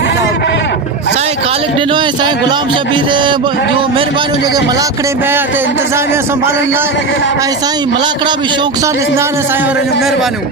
साईं खालिक ॾिनो आहे साईं गुलाम शबीर जो महिरबानी जेके मलाखड़े में आया ते इंतजामिया संभालण लाइ ऐं साईं मलाखड़ा भी शौक़ सां ॾिसंदा आहिनि साईं और जूं महिरबानियूं।